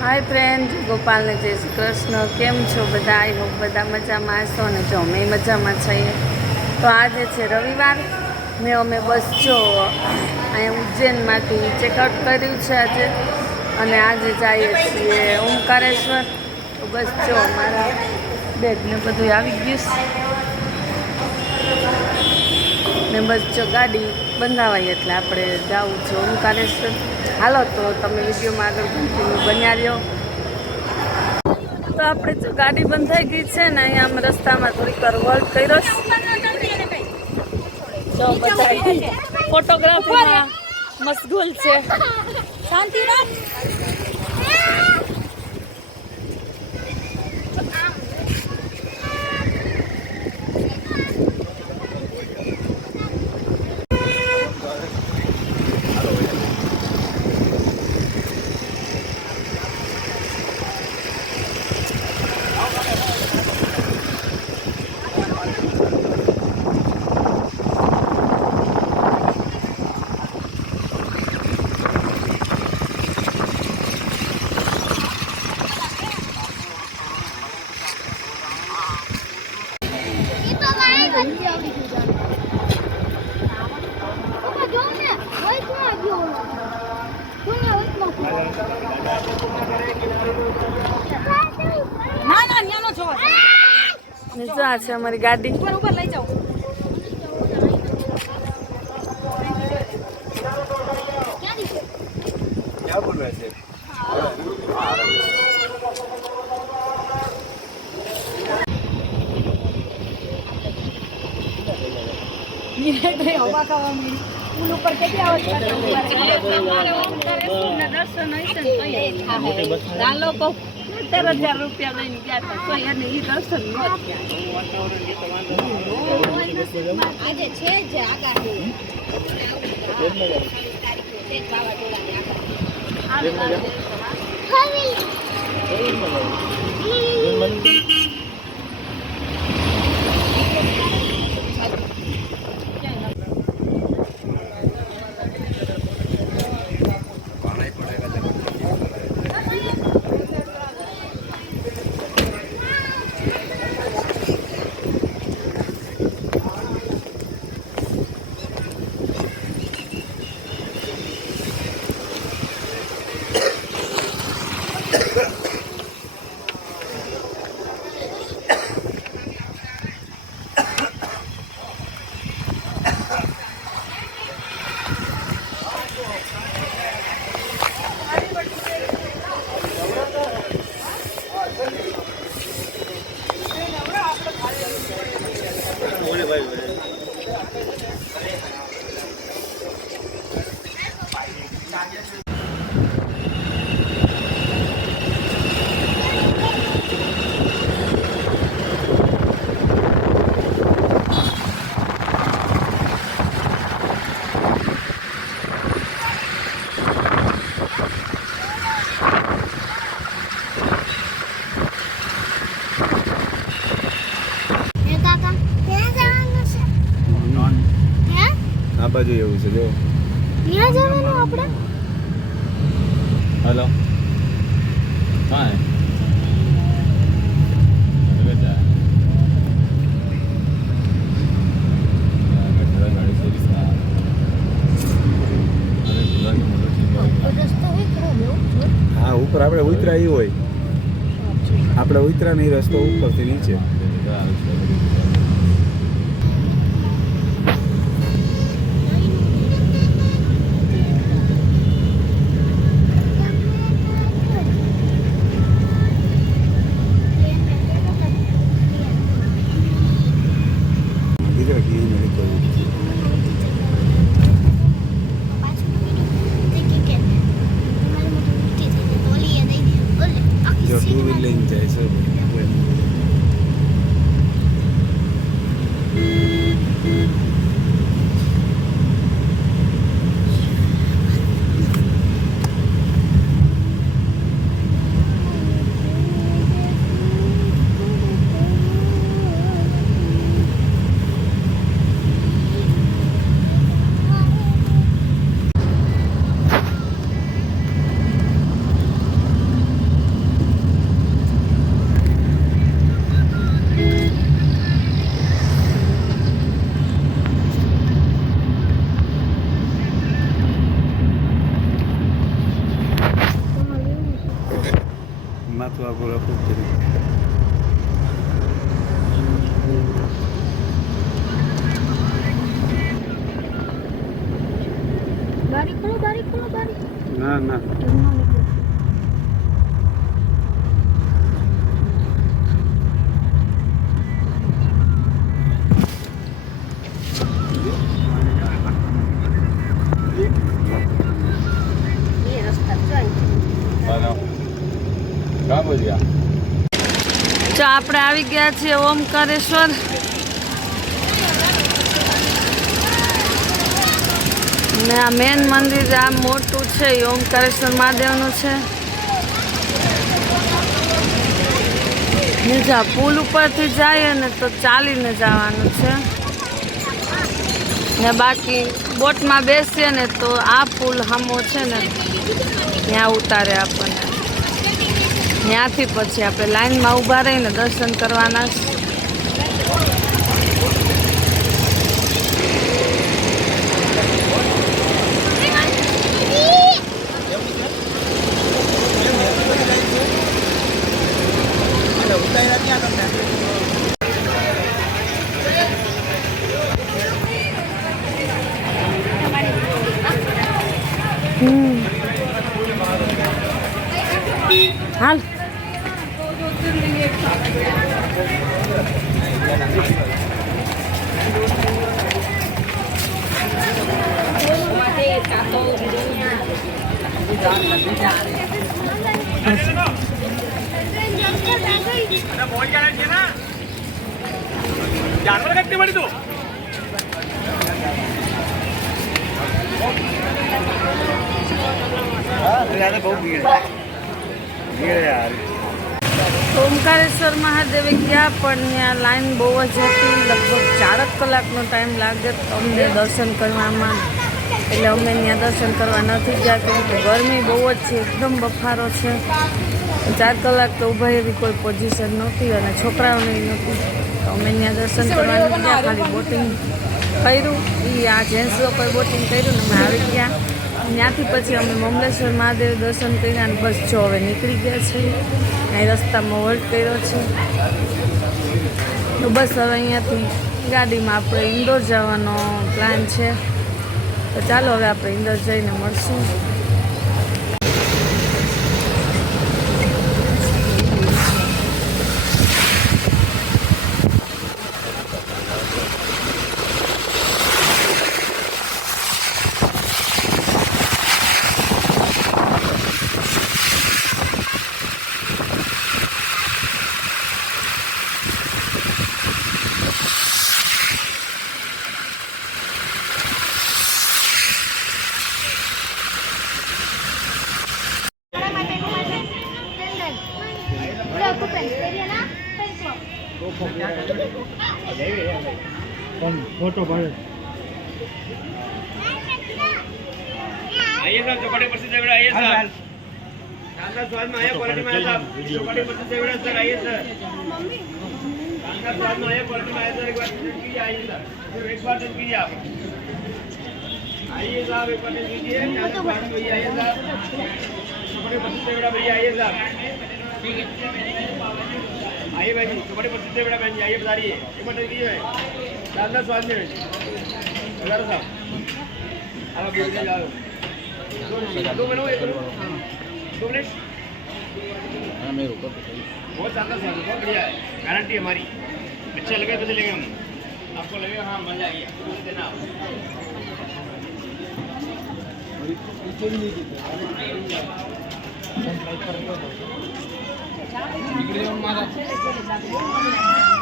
હાય friend, ગોપાલને જય શ્રી કૃષ્ણ. કેમ છો બધા? આઈ હોપ બધા મજામાં હશો ને જો અમે મજામાં છીએ. તો આજે છે રવિવાર ને અમે બસ જો અહીંયા ઉજ્જૈનમાંથી ચેકઆઉટ કર્યું છે આજે, અને આજે જઈએ છીએ ઓમકારેશ્વર. તો બસ જો અમારા બેગ ને બધું આવી ગયું ને બસ જો ગાડી બંધાવાય એટલે આપણે જવું છે ઓમકારેશ્વર. હાલો તો તમે વિડીયોમાં આગળ કન્ટિન્યુ બન્યા રહ્યો. તો આપણે જો ગાડી બંધાઈ ગઈ છે ને અહીંયા અમે રસ્તામાં થોડીક વાર વર્ક કર્યો જો બધા ફોટોગ્રાફીમાં મશગુલ છે. શાંતિ રાખ. જો આ છે અમારી ગાડી. ઉપર લઈ જાઓ. ક્યાં બોલ રહે છે? પુલ ઉપર કેટલી આવશે? દર્શન હશે ને આ લોકો 17,000 રૂપિયા લઈને ગયા હતા તો એને ઈ દર્શન ન થયા. આજે છે જ આગાહી બાજુ એવું છે જો ત્યાં જવાનું આપણે. હેલો હા હા ઉપર આપણે ઉતરા એ હોય, આપણે ઉતરા નહીં રસ્તો ઉપરથી નીચે. માથું આપણું રખું કર્યું. બારી ખોલો બારી ખોલો બારી ના ના તો આપણે આવી ગયા છીએ ઓમકારેશ્વર. ને આ મેન મંદિર આ મોટું છે એ ઓમકારેશ્વર મહાદેવનું છે. ને જ્યાં પુલ ઉપરથી જઈએ ને તો ચાલીને જવાનું છે, ને બાકી બોટમાં બેસીએ ને તો આ પુલ સામો છે ને ત્યાં ઉતારે આપણને. ત્યાંથી પછી આપણે લાઈનમાં ઊભા રહીને દર્શન કરવાના છે. હાલ जानवर कितनी बड़ी तू बहुत भीड़ यार. ઓમકારેશ્વર મહાદેવે ગયા પણ ત્યાં લાઈન બહુ જ હતી. લગભગ 4 કલાકનો ટાઈમ લાગે અમને દર્શન કરવામાં. એટલે અમે ત્યાં દર્શન કરવા નથી ગયા કેમ કે ગરમી બહુ જ છે, એકદમ બફારો છે. 4 કલાક તો ઊભા એવી કોઈ પોઝિશન નહોતી અને છોકરાઓને નહોતી. તો અમે ત્યાં દર્શન કરવા નથી ગયા, ખાલી બોટિંગ કર્યું. એ આ જેન્ટ્સ લોકોએ બોટિંગ કર્યું ને અમે આવી ગયા. ત્યાંથી પછી અમે મમલેશ્વર મહાદેવ દર્શન કર્યા અને બસ જો હવે નીકળી ગયા છે. અહીં રસ્તામાં હોલ્ટ કર્યો છે. તો બસ હવે અહીંયાથી ગાડીમાં આપણે ઇન્દોર જવાનો પ્લાન છે. તો ચાલો હવે આપણે ઇન્દોર જઈને મળશું. फोटो भाई आइए साहब चौपाटी पर से देवड़ा आइए साहब शानदार स्वाद में आया क्वालिटी में आया साहब चौपाटी पर से देवड़ा सर आइए सर शानदार स्वाद में आया क्वालिटी में आया सर एक बार कीजिए आइए सर सिर्फ एक बार टेस्ट कीजिए आप आइए साहब एक बार टेस्ट कीजिए शानदार स्वाद में भैया आइए साहब चौपाटी पर से देवड़ा भैया आइए साहब ठीक है आइए भाई जी चौपाटी पर से देवड़ा बहन जी आइए बता रही है एक बार टेस्ट कीजिए शानदार स्वाद में हजारों साहब अब आप बोलिए जाओ 2 मिनट एक 2 मिनट हाँ मैं रुका बहुत शानदार स्वाद है, बहुत बढ़िया है, गारंटी हमारी. अच्छा लगे तो चलेंगे हम, आपको लगेगा हाँ मजा आएगी देना आप.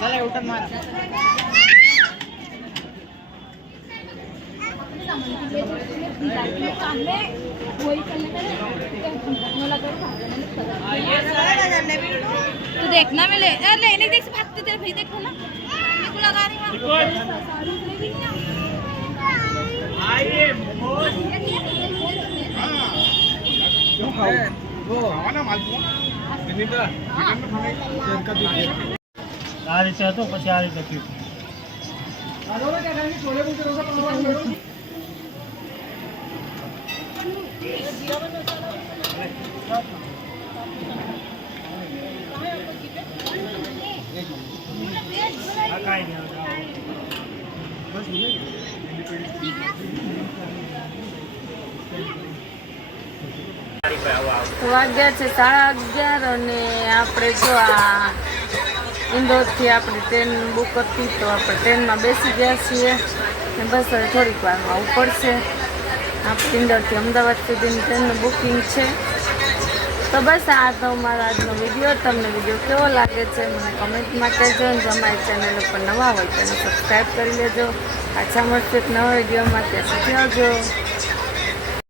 चले उठन मारा तू देखना मैं ले यार लेने देख से भागते तेरे भाई देखो ना मेरे को लगा रही हूं आइए वो आना मालूम विनीता का भी आ रही है तो પછી આ રીતે થયું તો વાગ્યા છે 11:30 અને આપણે જો આ ઇન્દોરથી આપણે ટ્રેન બુક હતી તો આપણે ટ્રેનમાં બેસી ગયા છીએ ને બસ હવે થોડીક વારમાં ઉપડશે. આપણે ઇન્દોરથી અમદાવાદ સુધીની ટ્રેનનું બુકિંગ છે. તો બસ આ તો મારો આજનો વિડીયો. તમને વિડીયો કેવો લાગે છે મને કમેન્ટમાં કહેજો. અને જો અમારી ચેનલ ઉપર નવા હોય તો એને સબસ્ક્રાઈબ કરી લેજો. પાછા મળશે એક નવા વિડીયોમાં. ત્યાં સુધી આવજો.